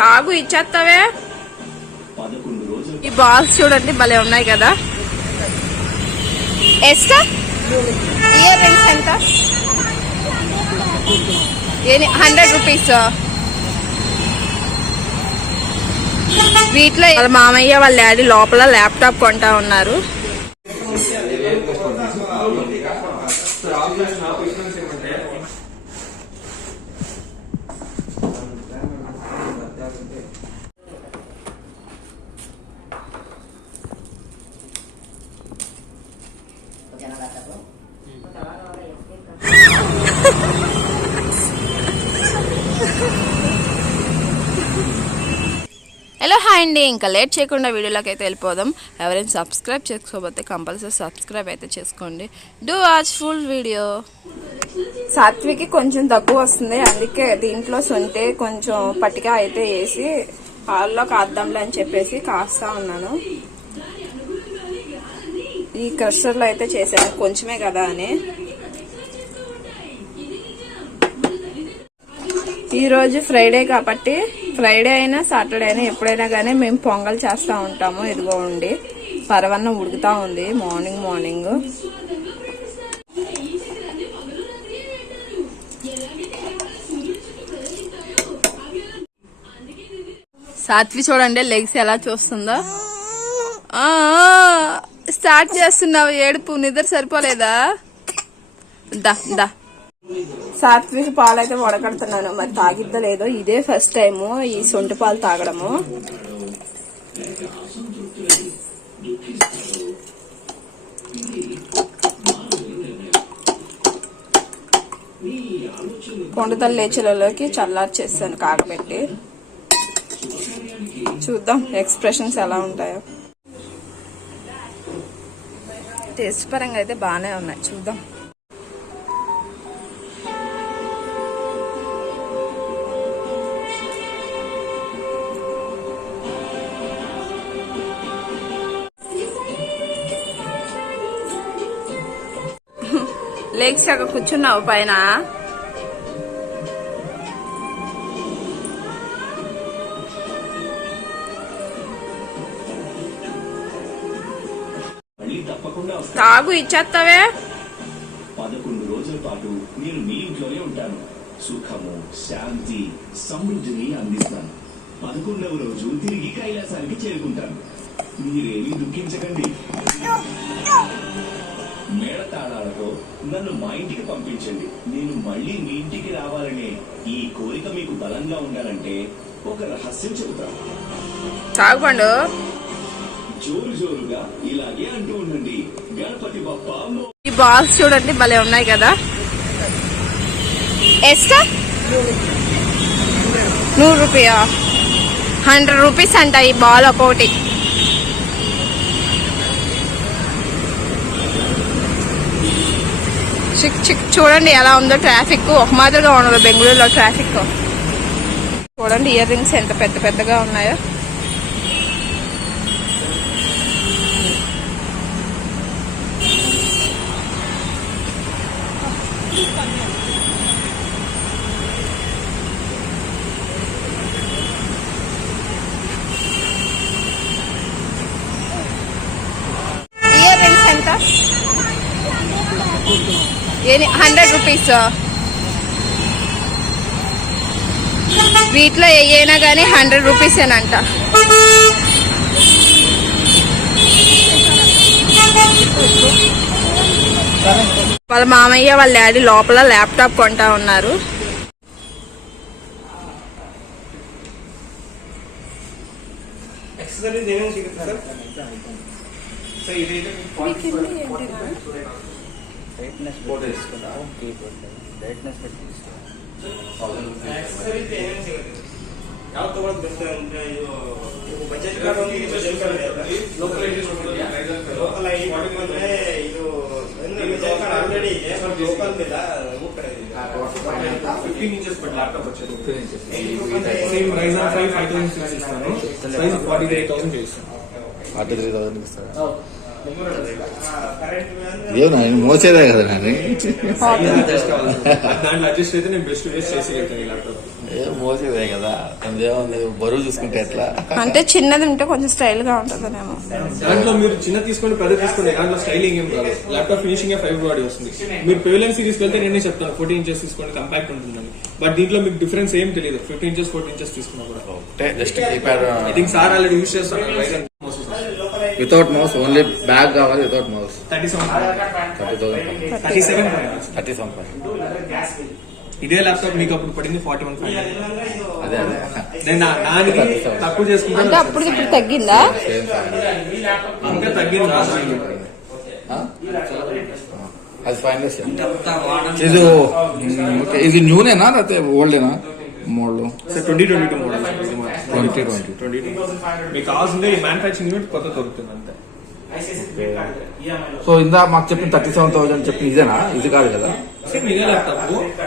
తాగు ఇచ్చేస్తావే. ఈ బాల్స్ చూడండి భలే ఉన్నాయి కదా. ఎస్టా ఇయర్ రింగ్స్ ఎంత? 100 రూపీస్. వీటిలో వాళ్ళ మామయ్య వాళ్ళ డాడీ లోపల ల్యాప్టాప్ కొంటా ఉన్నారు. హలో హాయ్ అండి, ఇంకా లేట్ చేయకుండా వీడియోలోకి అయితే వెళ్ళిపోదాం. ఎవరైనా సబ్స్క్రైబ్ చేసుకోకపోతే కంపల్సరీ సబ్స్క్రైబ్ అయితే చేసుకోండి. Do watch full video. సాత్వికి కొంచెం తక్కువ వస్తుంది, అందుకే దీంట్లో సొంటే కొంచెం పట్టిక అయితే వేసి పాల్లో కాద్దాంలే అని చెప్పేసి కాస్తా ఉన్నాను. ఈ క్రషర్లో అయితే చేశాను, కొంచెమే కదా అని. ఈరోజు ఫ్రైడే కాబట్టి ఫ్రైడే అయినా సాటర్డే అయినా ఎప్పుడైనా కానీ మేము పొంగల్ చేస్తూ ఉంటాము. ఇదిగో ఉండి పరవన్నం ఉడుకుతా ఉంది మార్నింగ్. సాత్వి చూడండి లెగ్స్ ఎలా చూస్తుందో. స్టార్ట్ చేస్తున్నావు ఏడుపు, నిద్ర సరిపోలేదా? దా సాత్విక్ పాలు అయితే వడకడుతున్నాను, మరి తాగిద్దా లేదో. ఇదే ఫస్ట్ టైము ఈ సొంటి పాలు తాగడము. కొండతల లేచలలోకి చల్లార్చేస్తాను కాగబెట్టి. చూద్దాం ఎక్స్ప్రెషన్స్ ఎలా ఉంటాయో. టేస్ట్ పరంగా అయితే బాగానే ఉన్నాయి, చూద్దాం. లెగ్స్ అక్కడ కూర్చున్నావు పైన. తాగు ఇచ్చేస్తావే. 11 రోజుల పాటు నేను మీ ఇంట్లోనే ఉంటాను. సుఖము, శాంతి, సమృద్ధిని అందిస్తాను. 11వ రోజు తిరిగి కైలాసానికి చేరుకుంటాను. మీరేమీ దుఃఖించకండి. మేళతాళాలతో నన్ను మా ఇంటికి పంపించండి. నేను మళ్ళీ మీ ఇంటికి రావాలనే ఈ కోరిక మీకు బలంగా ఉండాలంటే ఒక రహస్యం చెబుతాను. తాగుపండు. జోరుగా ఇలాగే అంటూ ఉండండి, గణపతి బప్ప. ఈ బాల్స్ చూడండి భలే ఉన్నాయి కదా. ఎస్టా 100 రూపాయా? 100 రూపీస్ అంట ఈ బాల్ ఒక్కొక్కటి. చూడండి ఎలా ఉందో ట్రాఫిక్. ఒక మాదిరిగా ఉండదు బెంగళూరులో ట్రాఫిక్. చూడండి ఇయర్ రింగ్స్ ఎంత పెద్దగా ఉన్నాయో. ఇయర్ రింగ్స్ ఎంత? 100 రూపీస్. వీటిలో ఏయైనా కానీ 100 రూపీసేనంట. వాళ్ళ మామయ్య వాళ్ళ డాడీ లోపల ల్యాప్టాప్ కొంటా ఉన్నారు. బ్రైట్నెస్ బోర్డ్ తీసుకుంటాం, కీబోర్డ్ బ్రైట్నెస్ పెట్టి ಯಾವ ತಗೊಳ್ಳೋದು ಬೆಸ್ಟ್ ಅಂದ್ರೆ ಇದು ಬಜೆಟ್ ಕಾರ್ಡ್ ಒಂದು ಬಜೆಟ್ ಕಾರ್ಡ್ ಇದೆ ಲೋಕಲ್ ಐಡಿ ಮಾಡಿಕೊಂಡ್ರೆ ಇದು ಬಜೆಟ್ ಕಾರ್ಡ್ ಆಲ್ರೆಡಿ ಇದೆ ಸ್ವಲ್ಪ ಲೋಕಲ್ ಇಲ್ಲ ಕಡೆ ಇದೆ 15 ఇంచెస్ బట్ ల్యాప్టాప్ వచ్చేది 15 ఇంచెస్ సేమ్ రైజన్ 5006 ఇస్తాను సైజ్ 48000 చేస్తాను 43000 ఇస్తాను ఏమో మోసేదే కదా నాని దాంట్లో అడ్జస్ట్ అయితే నేను బెస్ట్ వేస్ట్ చేసి ల్యాప్టాప్ మోసేదే కదా, అందులో బరువు చూసుకుంటే ఎట్లా. అంటే చిన్నది ఉంటే కొంచెం స్టైల్ గా ఉంటుందనేమో. దాంట్లో మీరు చిన్న తీసుకోండి పెద్ద తీసుకోండి, దాంట్లో స్టైలింగ్ ఏం రాదు. ల్యాప్టాప్ ఫినిషింగ్ 5 బాడీ వస్తుంది. మీరు పెవిలియన్ సిరీస్ వెళ్తే నేనే చెప్తాను 14 ఇంచెస్ తీసుకోండి, కంపాక్ట్ ఉంటుందని. బట్ దీంట్లో మీకు డిఫరెన్స్ ఏం తెలియదు. 15 ఇంచెస్ 14 ఇంచెస్ తీసుకున్నా కూడా just keypad. I think sir already use చేస్తాను. వితౌట్ మౌస్, ఓన్లీ బ్యాగ్ కావాలి వితౌట్ మౌస్. 37,000. ఇదే ల్యాప్టాప్ మీకు అప్పుడు పడింది 41,500. అదే నేను దానికి తక్కువ చేసుకుంటాను. అంటే అప్పుడు ఇప్పుడు తగ్గిందా? ఇంకా తగ్గింది. అది ఫైనల్. ఇది ఓకే, ఇది న్యూనేనా లేకపోతే ఓల్డేనా మోడల్? 2022 మోడల్. 2020. మీకు కావాల్సిందే ఈ మ్యానుఫాక్చరింగ్ యూనిట్ కొత్త దొరుకుతుంది అంతే. సో ఇందా మాకు చెప్పిన 37,000 చెప్పిన ఇదేనా? ఇది కాదు కదా? సేమ్ ఇదే ల్యాప్టాప్.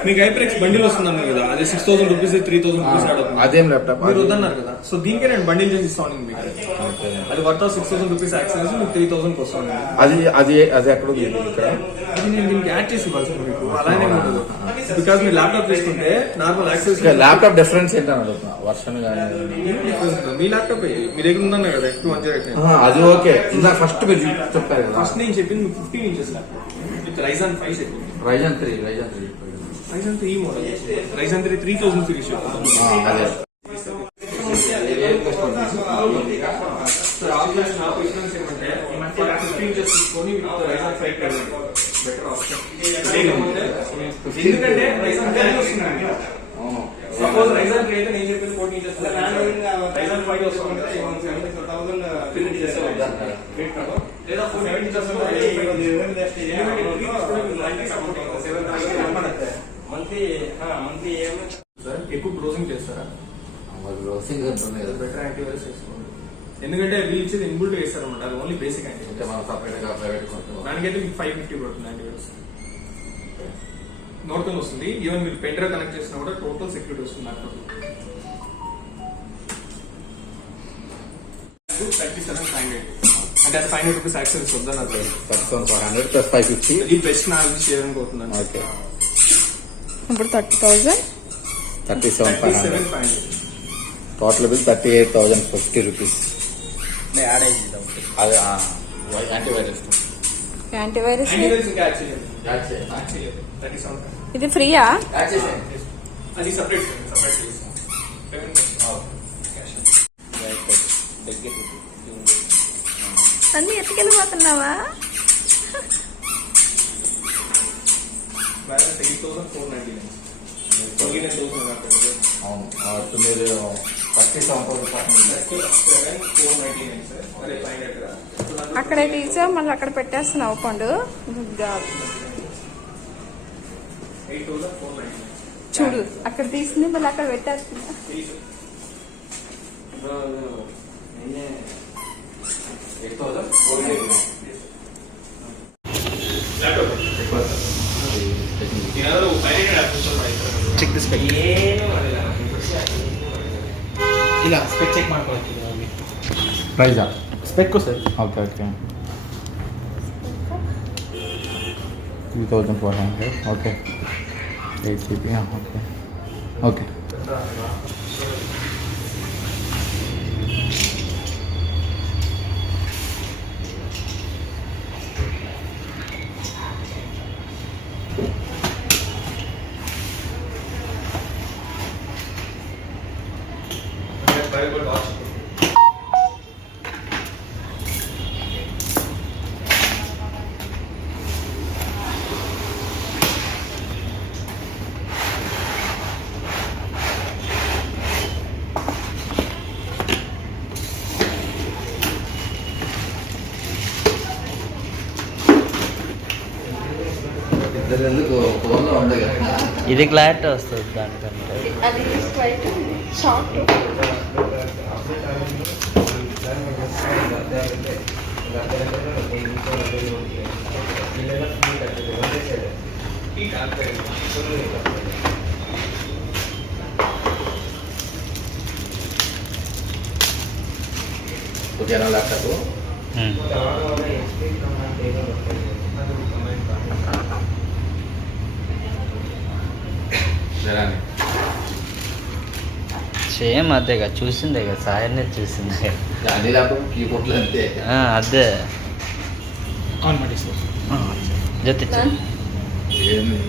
మీకు హైపర్ బండిల్ వస్తుందన్నారు కదా, అదే 6,000 రూపీస్ 3,000 రూపీస్ ఆడుతుంది. అదేం ల్యాప్టాప్ మీరు వద్దన్నారు కదా, సో దీనికే నేను బండిల్ చేసి ఇస్తాను మీకు. అది వర్త్ 6,000 రూపీస్ యాక్సెస్ మీకు 3,000 వస్తుంది. అది అది అది ఎక్కడ ఉంది ఇక్కడ? అది నేను దీనికి యాడ్ చేసి ఇవ్వాల్సి మీకు అలానే ఉంటుంది. బికాస్ మీరు ల్యాప్టాప్ తీసుకుంటే నార్మల్ యాక్సెస్. ల్యాప్టాప్ డిఫరెన్స్ ఏంటని అడుగుతున్నా, వర్షన్ కానీ. మీ ల్యాప్టాప్ మీ దగ్గర ఉందన్నా కదా F218. అది ఓకే. ఇందా ఫస్ట్ మీరు చెప్పారు కదా, ఫస్ట్ నేను చెప్పింది మీకు 15 ఇంచెస్ ల్యాప్టాప్ విత్ Ryzen 5 చెప్పింది. Ryzen 3 model. Ryzen 3 3000 series. అదే. ఎందుకంటే సపోజ్ Ryzen 3 అయితే నేను చెప్పేది 14 ఇంచెస్, Ryzen 5 వస్తుంది లేదా 4 ఇంచెస్ ఎక్కువ బ్రౌజింగ్ చేస్తారా? బెటర్ యాంటీవైరస్ చేసుకోండి. ఎందుకంటే వీళ్ళు ఇచ్చేది ఇన్బుల్ట్ చేస్తారన్నమాట, అది ఓన్లీ బేసిక్ యాంటీవైరస్. దానికైతే మీకు 550 పడుతుంది యాంటీవైరస్. నోట్తో వస్తుంది. ఈవెన్ మీరు పెన్ డ్రైవ్ కనెక్ట్ చేసినా కూడా టోటల్ సెక్యూరిటీ వస్తుంది ల్యాప్టాప్. 37,500 అంటే అది 500 రూపీస్ యాక్సెస్ వద్దన్నారు. 37,500 + 550. ఇది బెస్ట్ నాలెడ్జ్ షేరింగ్ అవుతుందండి. ఓకే. ఇప్పుడు 30,000. 37,500. Total bill 38,050 rupees. అదే యాంటీవైరస్. యాంటీవైరస్ ఇంకా యాడ్ చేయండి. 37,500. ఇది ఫ్రీయా? అది సపరేట్. అన్ని ఎత్తుకెళ్ళిపోతున్నావా? 8,499. అవును, మీరు 37,499. అక్కడ తీసా మళ్ళీ అక్కడ పెట్టేస్తున్నావు పండు. చూడు అక్కడ తీసింది మళ్ళీ అక్కడ పెట్టేస్తున్నా. Check the spec. ಇಲ್ಲ ಸ್ಪೆಕ್ ಚೆಕ್ ಮಾಡ್ಕೊಳ್ತೀವಿ. ಪ್ರೈಸಾ? Spec sir. Okay okay. 3,400. Okay. 8 GB. Okay okay. ఇది క్లారిటీ వస్తుంది దానికంటే. అది స్ట్రైట్ షార్ట్. ఓకేనా ల్యాప్టాప్? సేమ్ అదే కదా చూసిందే కదా సాయనే చూసిందే కదా అన్ని ల్యాప్టాప్ కీబోర్డ్లు అంతే అదే ఆన్ ಮಾಡಿ ಸರ್ జొత్తి ఏమి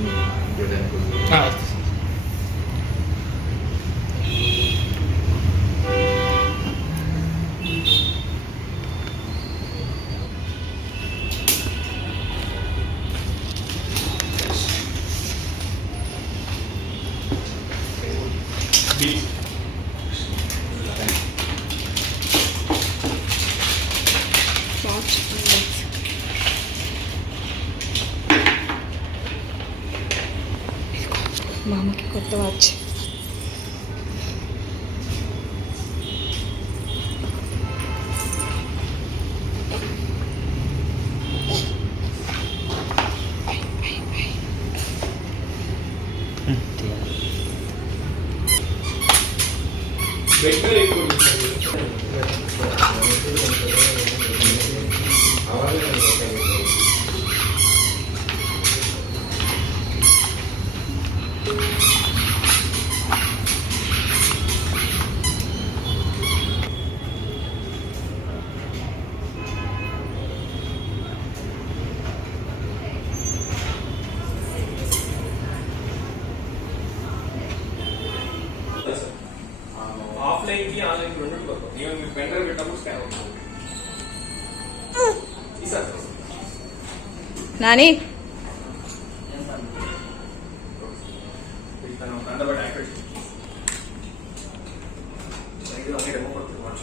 మా అమ్మకి కొత్త వాచ్. ఆఫ్లైన్ కి ఆన్లైన్ కి రెండు ఈవెన్ మీరు పెన్ డ్రైవ్ పెట్టినప్పుడు స్కాన్ అవుతుంది. నాని కండబడి యాక్టివిటీ ఇది అన్ని డెమో కొడుతుంది వాచ్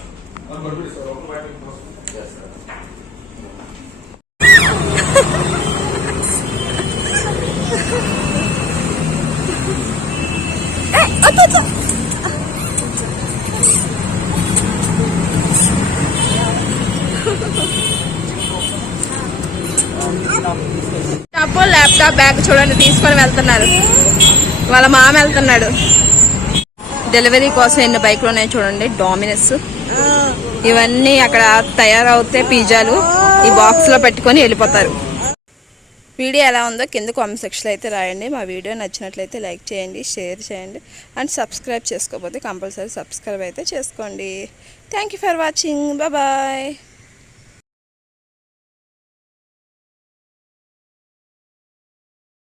కొడుతుంది సార్ ఒక వాటి చేస్తారు. ల్యాప్టాప్ బ్యాగ్ చూడండి తీసుకొని వెళ్తున్నారు. వాళ్ళ మామ వెళ్తున్నాడు. డెలివరీ కోసం ఎన్ని బైక్లు ఉన్నాయో చూడండి. డామినస్ ఇవన్నీ అక్కడ తయారవుతే పిజ్జాలు ఈ బాక్స్ లో పెట్టుకొని వెళ్ళిపోతారు. వీడియో ఎలా ఉందో కింద కామెంట్ సెక్షన్లో అయితే రాయండి. మా వీడియో నచ్చినట్లయితే లైక్ చేయండి, షేర్ చేయండి అండ్ సబ్స్క్రైబ్ చేసుకోకపోతే కంపల్సరీ సబ్స్క్రైబ్ అయితే చేసుకోండి. Thank you for watching. Bye.